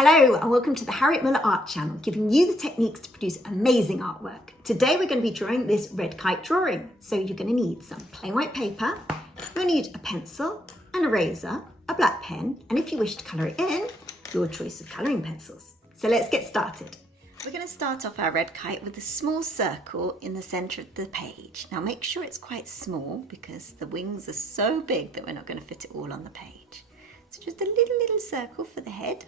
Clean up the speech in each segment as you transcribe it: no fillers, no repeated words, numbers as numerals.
Hello and welcome to the Harriet Muller Art Channel, giving you the techniques to produce amazing artwork. Today we're going to be drawing this red kite drawing. So you're going to need some plain white paper, you'll need a pencil, an eraser, a black pen, and if you wish to colour it in, your choice of colouring pencils. So let's get started. We're going to start off our red kite with a small circle in the centre of the page. Now make sure it's quite small because the wings are so big that we're not going to fit it all on the page. So just a little circle for the head.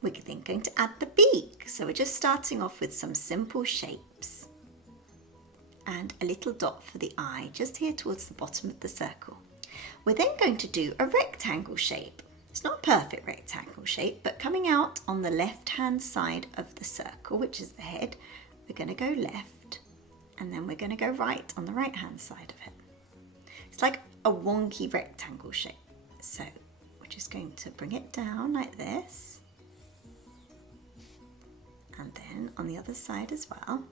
We're then going to add the beak. So we're just starting off with some simple shapes and a little dot for the eye just here towards the bottom of the circle. We're then going to do a rectangle shape. It's not a perfect rectangle shape, but coming out on the left-hand side of the circle, which is the head, we're going to go left and then we're going to go right on the right-hand side of it. It's like a wonky rectangle shape. So we're just going to bring it down like this. And then on the other side as well.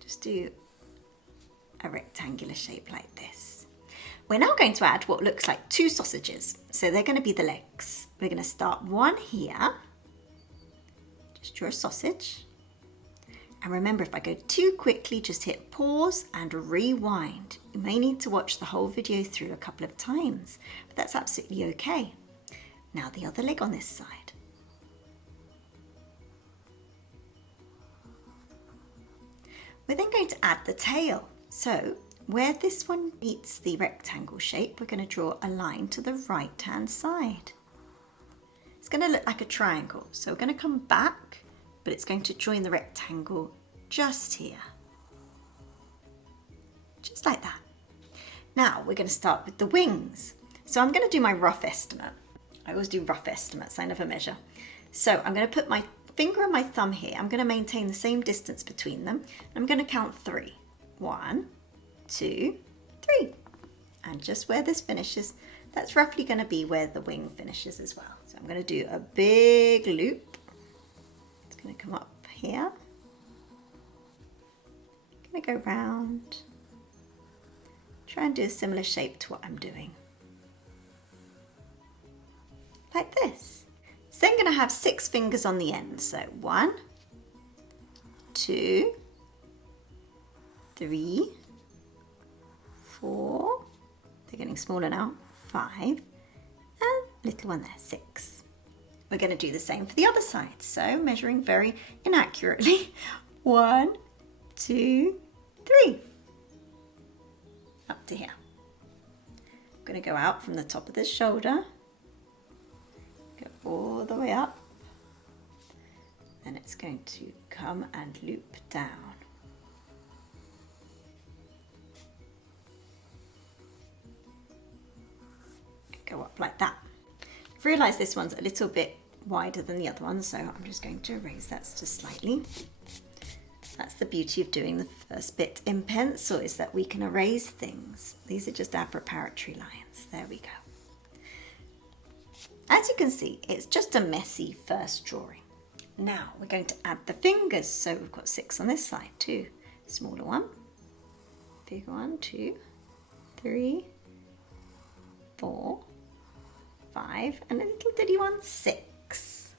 Just do a rectangular shape like this. We're now going to add what looks like two sausages. So they're going to be the legs. We're going to start one here. Just draw a sausage. And remember, if I go too quickly, just hit pause and rewind. You may need to watch the whole video through a couple of times, but that's absolutely okay. Now the other leg on this side. We're then going to add the tail. So where this one meets the rectangle shape, we're going to draw a line to the right-hand side. It's going to look like a triangle. So we're going to come back, but it's going to join the rectangle just here. Just like that. Now we're going to start with the wings. So I'm going to do my rough estimate. I always do rough estimates, I never measure. So I'm going to put my finger and my thumb here. I'm going to maintain the same distance between them. I'm going to count 3. 1, 2, 3. And just where this finishes, that's roughly going to be where the wing finishes as well. So I'm going to do a big loop. It's going to come up here. I'm going to go round. Try and do a similar shape to what I'm doing. Like this. So then I'm going to have 6 fingers on the end. So 1, 2, 3, 4, they're getting smaller now, 5, and little one there, 6. We're going to do the same for the other side. So measuring very inaccurately, 1, 2, 3, up to here. I'm going to go out from the top of the shoulder. Go all the way up, then it's going to come and loop down. Go up like that. I've realised this one's a little bit wider than the other one, so I'm just going to erase that just slightly. That's the beauty of doing the first bit in pencil, is that we can erase things. These are just our preparatory lines. There we go. As you can see, it's just a messy first drawing. Now we're going to add the fingers. So we've got 6 on this side, 2, smaller one, bigger one, 2, 3, 4, 5, and a little diddy one, 6.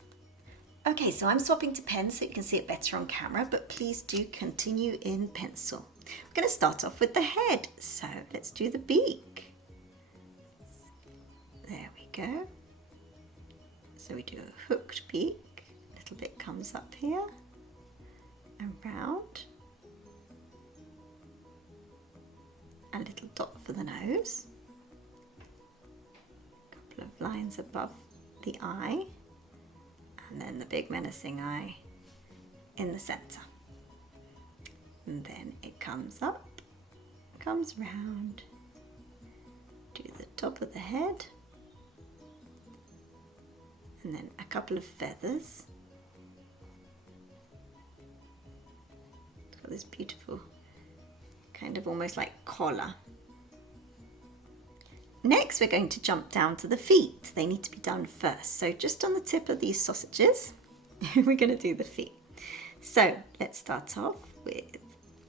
Okay, so I'm swapping to pen so you can see it better on camera, but please do continue in pencil. We're going to start off with the head. So let's do the beak. There we go. So we do a hooked beak, a little bit comes up here and round, a little dot for the nose, a couple of lines above the eye, and then the big menacing eye in the centre. And then it comes up, comes round, do the top of the head, and then a couple of feathers. It's got this beautiful kind of almost like collar. Next we're going to jump down to the feet. They need to be done first. So just on the tip of these sausages, we're going to do the feet. So let's start off with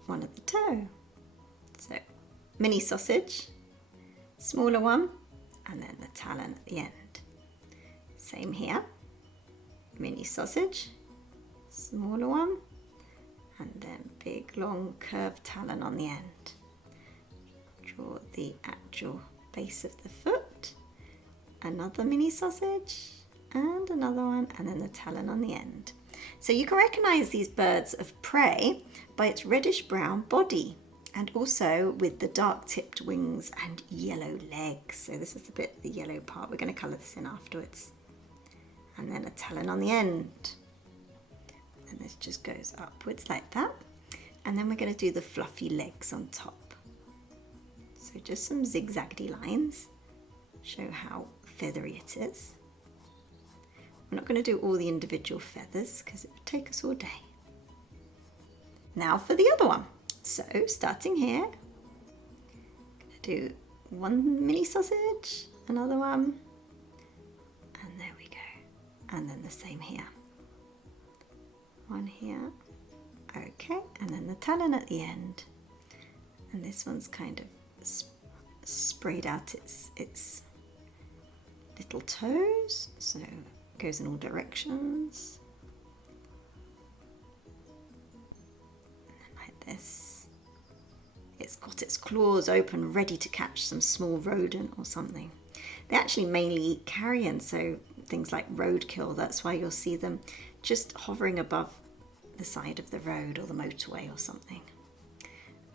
one at the toe. So mini sausage, smaller one, and then the talon at the end. Same here, mini sausage, smaller one, and then big long curved talon on the end. Draw the actual base of the foot, another mini sausage, and another one, and then the talon on the end. So you can recognize these birds of prey by its reddish brown body, and also with the dark tipped wings and yellow legs. So this is the bit, the yellow part. We're going to colour this in afterwards. And then a talon on the end. And this just goes upwards like that. And then we're going to do the fluffy legs on top. So just some zigzaggy lines, show how feathery it is. We're not going to do all the individual feathers because it would take us all day. Now for the other one. So starting here, going to do one mini sausage, another one, and there we go. And then the same here. One here, okay, and then the talon at the end. And this one's kind of sprayed out its little toes, so it goes in all directions. And then like this. It's got its claws open, ready to catch some small rodent or something. They actually mainly eat carrion, so things like roadkill, that's why you'll see them just hovering above the side of the road or the motorway or something.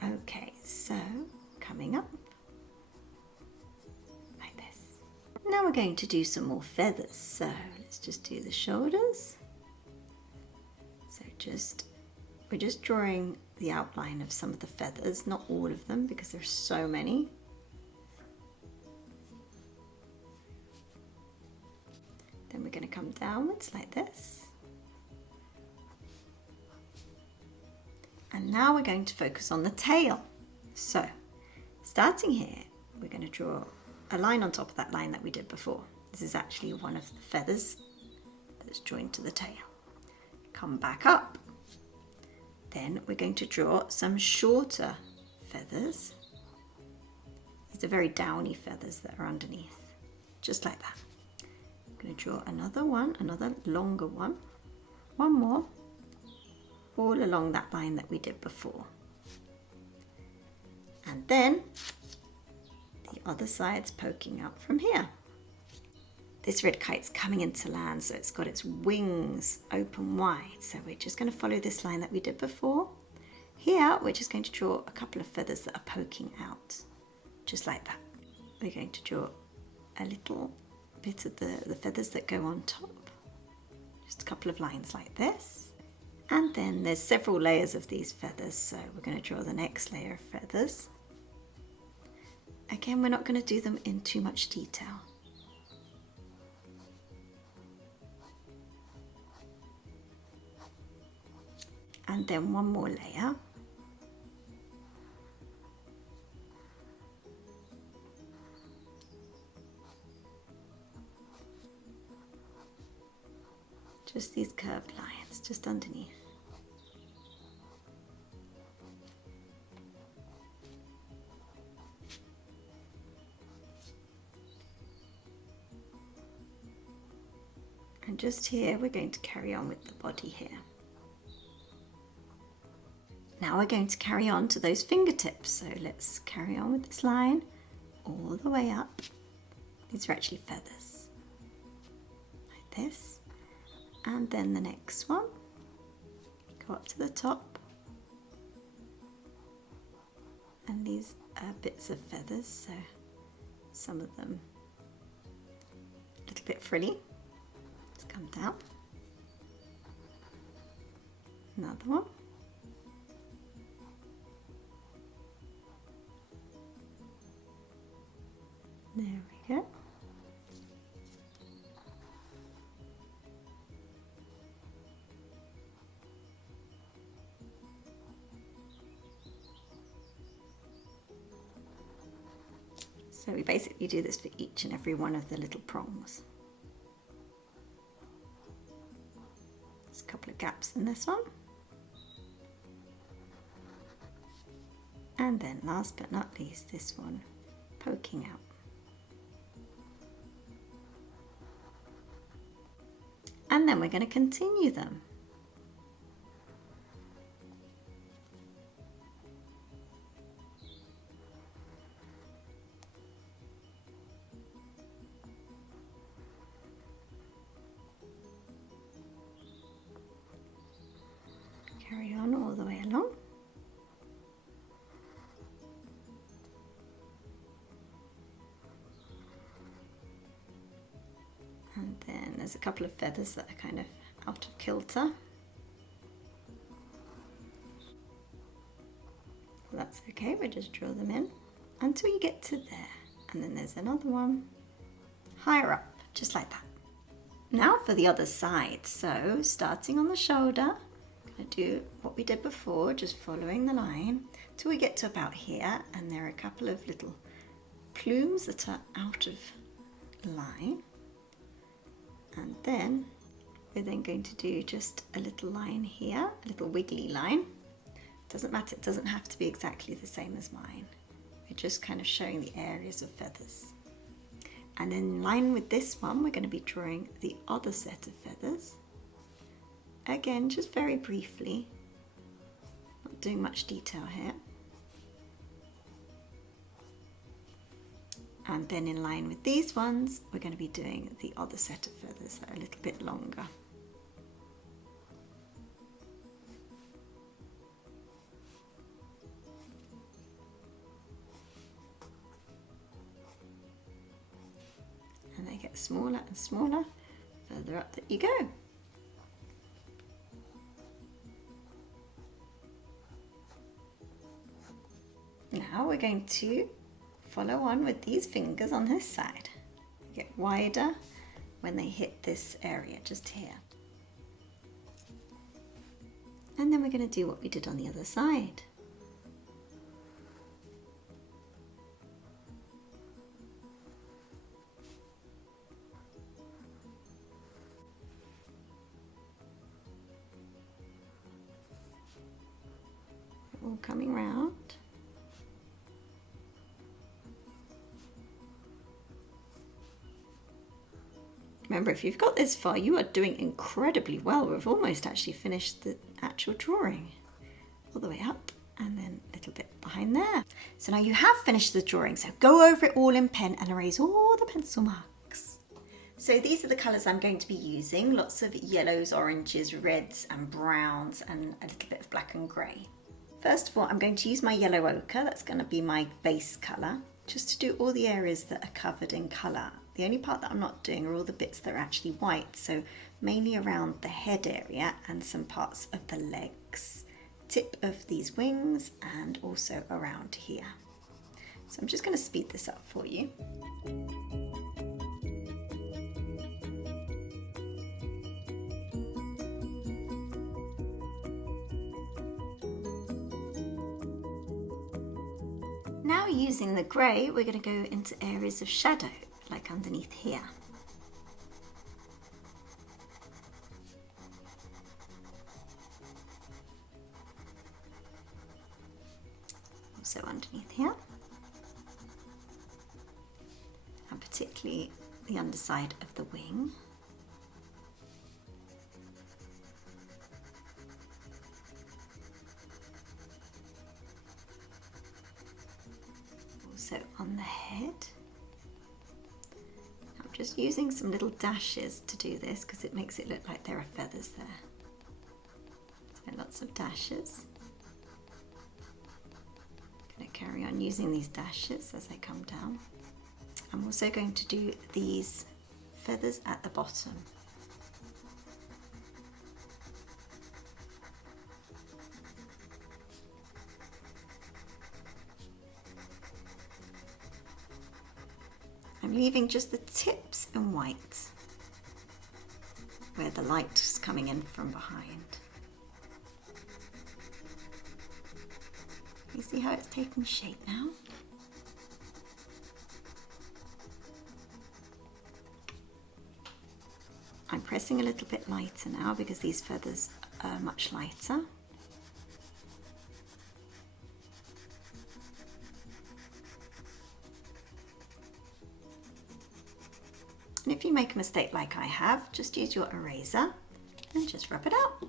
Okay, so coming up like this. Now we're going to do some more feathers, so let's just do the shoulders. So we're just drawing the outline of some of the feathers, not all of them because there's so many. Then we're going to come downwards like this. And now we're going to focus on the tail. So starting here, we're going to draw a line on top of that line that we did before. This is actually one of the feathers that's joined to the tail. Come back up. Then we're going to draw some shorter feathers. These are very downy feathers that are underneath, just like that. I'm going to draw another one, another longer one, one more, all along that line that we did before. And then the other side's poking out from here. This red kite's coming into land, so it's got its wings open wide. So we're just going to follow this line that we did before. Here, we're just going to draw a couple of feathers that are poking out, just like that. We're going to draw a little bit of the feathers that go on top. Just a couple of lines like this. And then there's several layers of these feathers, so we're going to draw the next layer of feathers. Again, we're not going to do them in too much detail. And then one more layer. Just these curved lines, just underneath. And just here, we're going to carry on with the body here. Now we're going to carry on to those fingertips. So let's carry on with this line all the way up. These are actually feathers, like this. And then the next one, go up to the top. And these are bits of feathers, so some of them a little bit frilly. Let's come down. Another one. There we go. So we basically do this for each and every one of the little prongs. There's a couple of gaps in this one. And then last but not least, this one poking out. And then we're going to continue them. Carry on all the way along. And then there's a couple of feathers that are kind of out of kilter. That's okay, we'll just draw them in until you get to there. And then there's another one higher up, just like that. Now for the other side. So starting on the shoulder, I'm going to do what we did before, just following the line till we get to about here. And there are a couple of little plumes that are out of line. And then we're then going to do just a little line here, a little wiggly line. Doesn't matter, it doesn't have to be exactly the same as mine. We're just kind of showing the areas of feathers. And in line with this one, we're going to be drawing the other set of feathers. Again, just very briefly, not doing much detail here. And then in line with these ones, we're going to be doing the other set of feathers that are a little bit longer. And they get smaller and smaller, further up that you go. Now we're going to follow on with these fingers on this side. Get wider when they hit this area just here. And then we're going to do what we did on the other side. All coming round. Remember, if you've got this far, you are doing incredibly well. We've almost actually finished the actual drawing. All the way up and then a little bit behind there. So now you have finished the drawing, so go over it all in pen and erase all the pencil marks. So these are the colours I'm going to be using. Lots of yellows, oranges, reds and browns and a little bit of black and grey. First of all, I'm going to use my yellow ochre. That's going to be my base colour, just to do all the areas that are covered in colour. The only part that I'm not doing are all the bits that are actually white, so mainly around the head area and some parts of the legs, tip of these wings and also around here. So I'm just going to speed this up for you. Now using the grey, we're going to go into areas of shadow, like underneath here. Also underneath here. And particularly the underside of the wing. Also on the head. I'm just using some little dashes to do this because it makes it look like there are feathers there. So lots of dashes. I'm going to carry on using these dashes as they come down. I'm also going to do these feathers at the bottom. I'm leaving just the tips in white, where the light is coming in from behind. You see how it's taking shape now? I'm pressing a little bit lighter now because these feathers are much lighter. And if you make a mistake like I have, just use your eraser and just rub it out.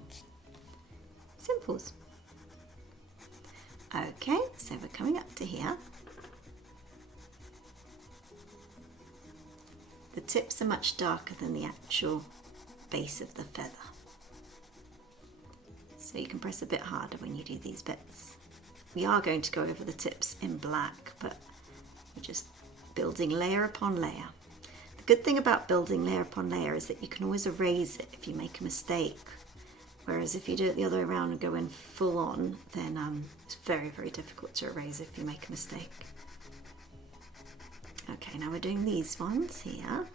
Simples. Okay, so we're coming up to here. The tips are much darker than the actual base of the feather. So you can press a bit harder when you do these bits. We are going to go over the tips in black, but we're just building layer upon layer. The good thing about building layer upon layer is that you can always erase it if you make a mistake. Whereas if you do it the other way around and go in full on, then it's very, very difficult to erase if you make a mistake. Okay, now we're doing these ones here.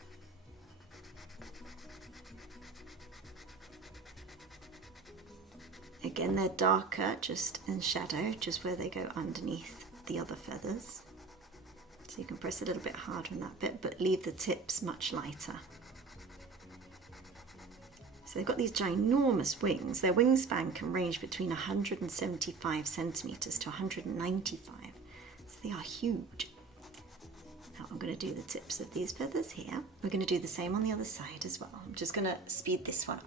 Again, they're darker just in shadow, just where they go underneath the other feathers. So you can press a little bit harder on that bit, but leave the tips much lighter. So they've got these ginormous wings. Their wingspan can range between 175 centimeters to 195. So they are huge. Now I'm going to do the tips of these feathers here. We're going to do the same on the other side as well. I'm just going to speed this one up.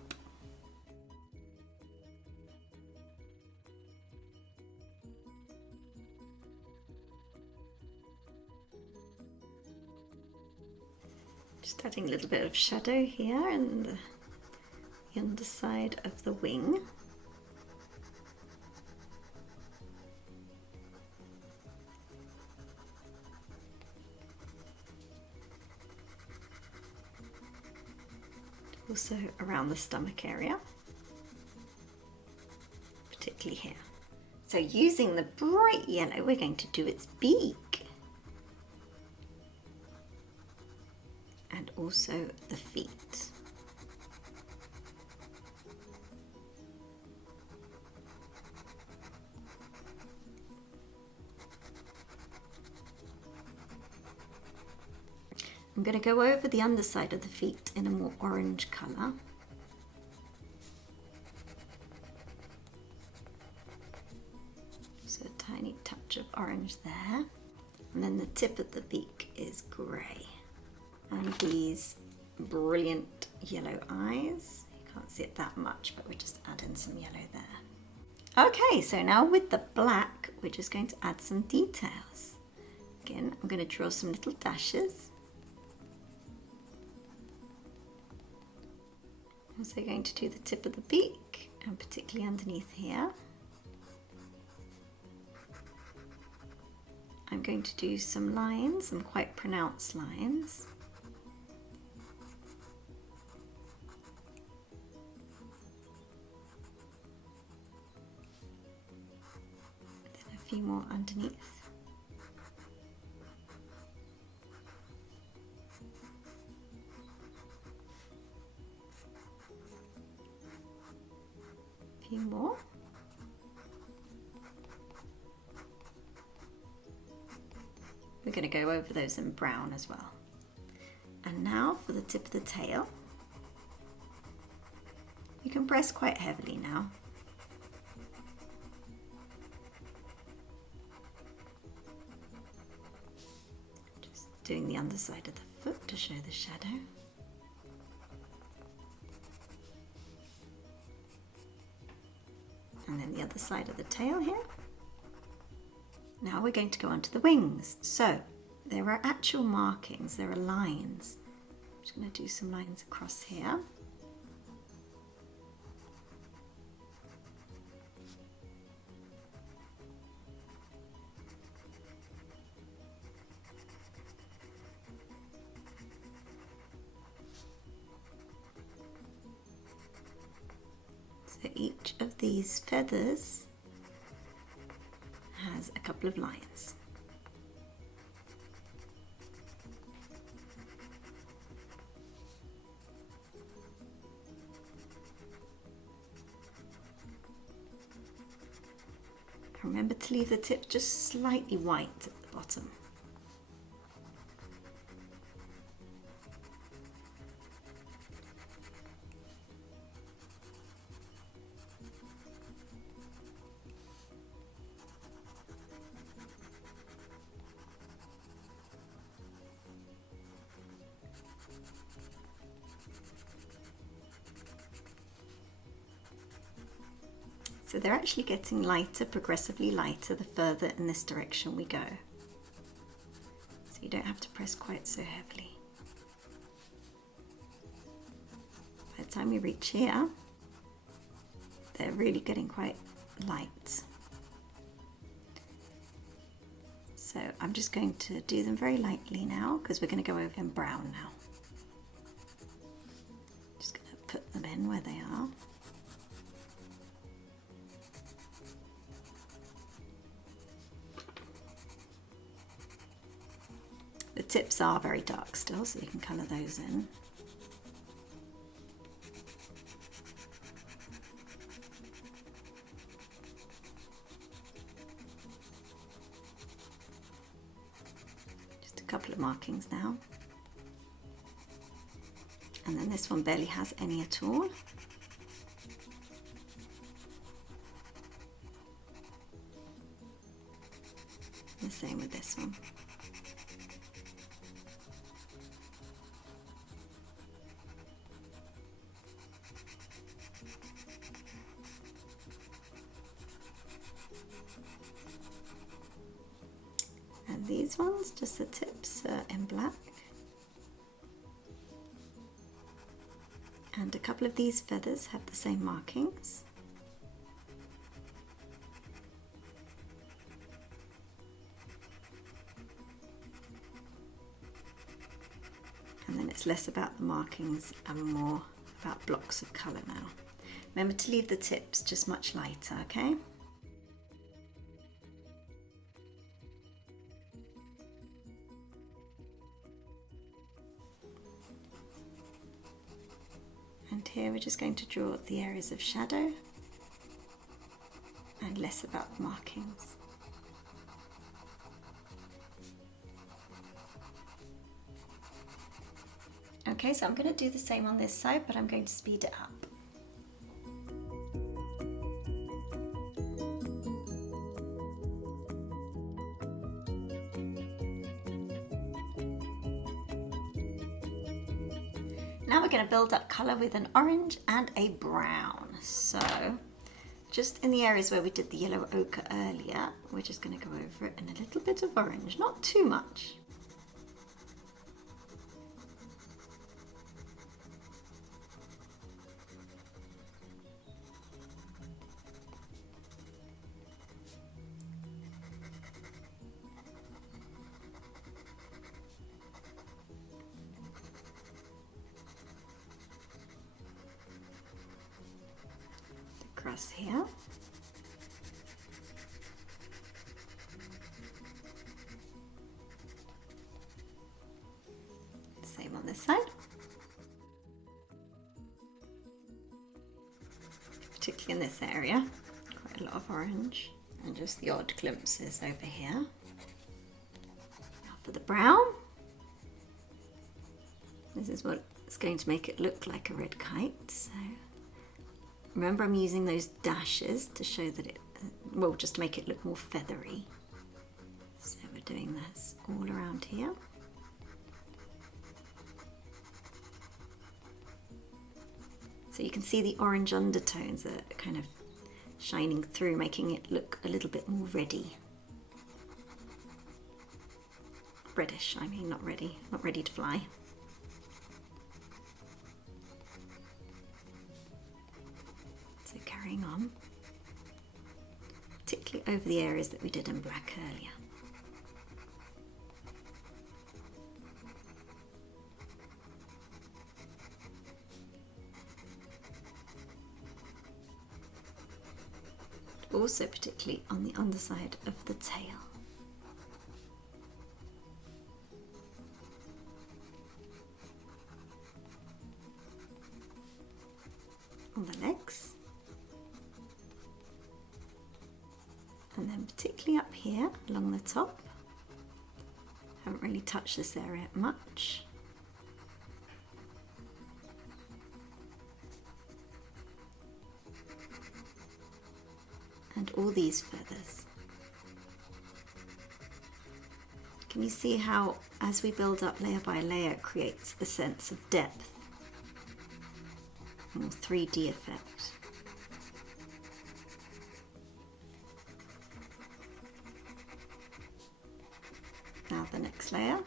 Just adding a little bit of shadow here in the underside of the wing. Also around the stomach area, particularly here. So using the bright yellow, we're going to do its beak and also the feet. I'm going to go over the underside of the feet in a more orange colour. So a tiny touch of orange there. And then the tip of the beak is grey. And these brilliant yellow eyes. You can't see it that much, but we're just adding some yellow there. Okay, so now with the black, we're just going to add some details. Again, I'm going to draw some little dashes. Also going to do the tip of the beak, and particularly underneath here. I'm going to do some lines, some quite pronounced lines. Then a few more underneath. Few more. We're going to go over those in brown as well. And now for the tip of the tail. You can press quite heavily now. Just doing the underside of the foot to show the shadow. And then the other side of the tail here. Now we're going to go on to the wings. So there are actual markings, there are lines. I'm just going to do some lines across here. So each of these feathers has a couple of lines. Remember to leave the tip just slightly white at the bottom. So they're actually getting lighter, progressively lighter, the further in this direction we go. So you don't have to press quite so heavily. By the time we reach here, they're really getting quite light. So I'm just going to do them very lightly now because we're going to go over in brown now. Just going to put them in where they are. The tips are very dark still, so you can colour those in. Just a couple of markings now. And then this one barely has any at all. The same with this one. And these ones, just the tips are in black. And a couple of these feathers have the same markings. And then it's less about the markings and more about blocks of colour now. Remember to leave the tips just much lighter, okay? And here we're just going to draw the areas of shadow and less about the markings. Okay, so I'm going to do the same on this side, but I'm going to speed it up. Now we're going to build up colour with an orange and a brown. So just in the areas where we did the yellow ochre earlier, we're just going to go over it in a little bit of orange, not too much. Across here. Same on this side. Particularly in this area, quite a lot of orange and just the odd glimpses over here. Now for the brown. This is what it's going to make it look like a red kite. So remember, I'm using those dashes to show that it, well, just to make it look more feathery. So we're doing this all around here. So you can see the orange undertones are kind of shining through, making it look a little bit more reddy. Reddish, I mean, not ready to fly. So carrying on, particularly over the areas that we did in black earlier. Also particularly on the underside of the tail. On the legs. And then particularly up here along the top. Haven't really touched this area much. And all these feathers. Can you see how, as we build up layer by layer, it creates a sense of depth, more 3D effect? now the next layer.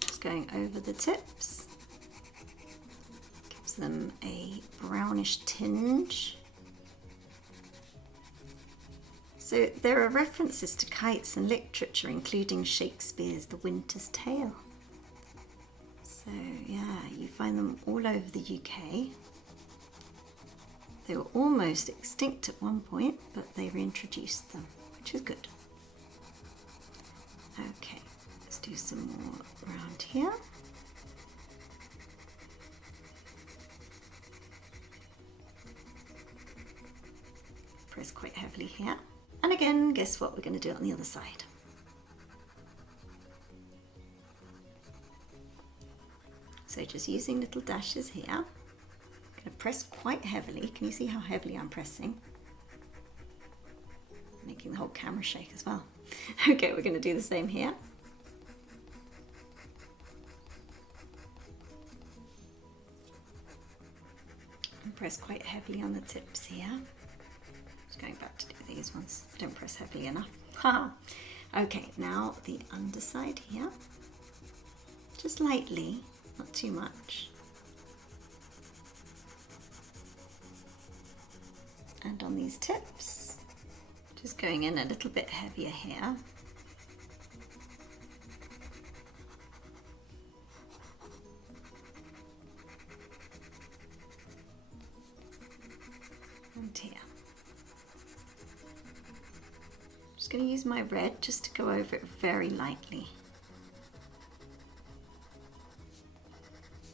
Just going over the tips. Gives them a brownish tinge. So there are references to kites in literature, including Shakespeare's The Winter's Tale. So yeah, you find them all over the UK. They were almost extinct at one point, but they reintroduced them, which is good. Okay, let's do some more around here. Press quite heavily here. And again, guess what we're going to do on the other side. So just using little dashes here, I'm going to press quite heavily. Can you see how heavily I'm pressing? Making the whole camera shake as well. Okay, we're going to do the same here. And press quite heavily on the tips here. Going back to do these ones. I don't press heavily enough. Okay, now the underside here. Just lightly, not too much. And on these tips, just going in a little bit heavier here. And here. I'm going to use my red just to go over it very lightly.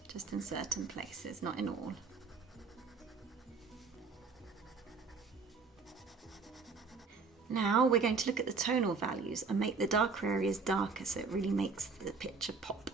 Just in certain places, not in all. Now we're going to look at the tonal values and make the darker areas darker so it really makes the picture pop.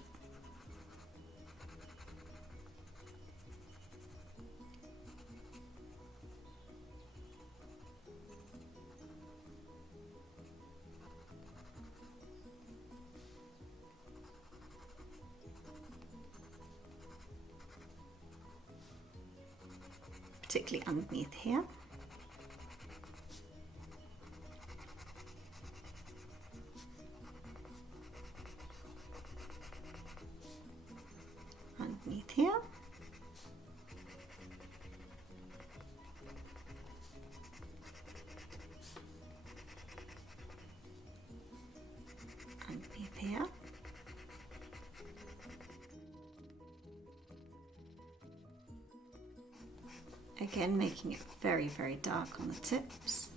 Particularly underneath here. Underneath here. Underneath here. Again, making it very, very dark on the tips.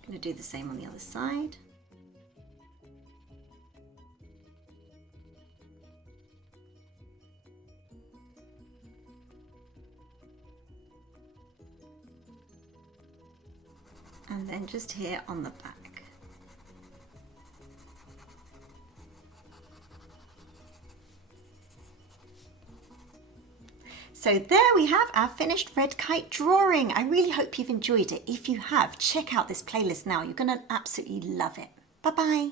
I'm going to do the same on the other side. And then just here on the back. So there we have our finished red kite drawing. I really hope you've enjoyed it. If you have, check out this playlist now. You're going to absolutely love it. Bye-bye.